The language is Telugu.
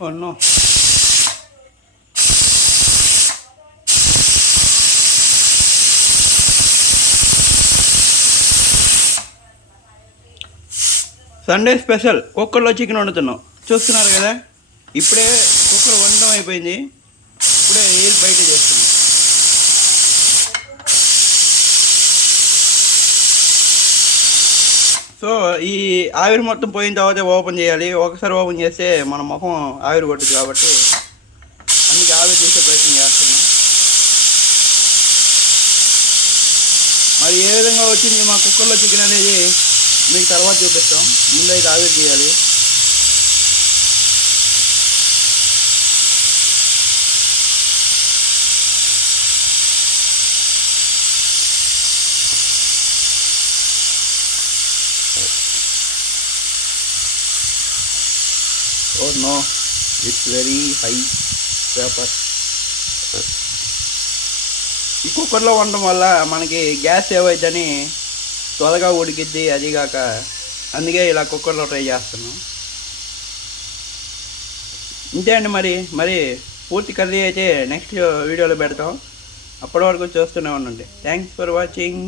Oh no. సండే స్పెషల్ కుక్కర్లో చికెన్ వండుతున్నాం. చూస్తున్నారు కదా, ఇప్పుడే కుక్కర్ వండడం అయిపోయింది. ఇప్పుడే నీళ్ళు బయట చేస్తున్నాం. సో ఈ ఆవిరి మొత్తం పోయిన తర్వాత ఓపెన్ చేయాలి. ఒకసారి ఓపెన్ చేస్తే మన ముఖం ఆవిరి కొట్టుద్ది కాబట్టి అందుకే ఆవిరి చేసే ప్రయత్నం చేస్తున్నాం. మరి ఏ విధంగా వచ్చింది మా కుక్కర్లో చికెన్ అనేది మీకు తర్వాత చూపిస్తాం. ముందైతే ఆవిరి చేయాలి. Oh no, it's very high vapor. ఈ కుక్కర్లో ఉండడం వల్ల మనకి గ్యాస్ సేవ్ అవుతుందని త్వరగా ఉడికిద్ది. అదిగాక అందుకే ఇలా కుక్కర్లో ట్రై చేస్తున్నాం. ఇంతే అండి. మరి పూర్తి కర్రీ అయితే నెక్స్ట్ వీడియోలో పెడతాం. అప్పటి వరకు చూస్తూనే ఉండండి. Thanks for watching.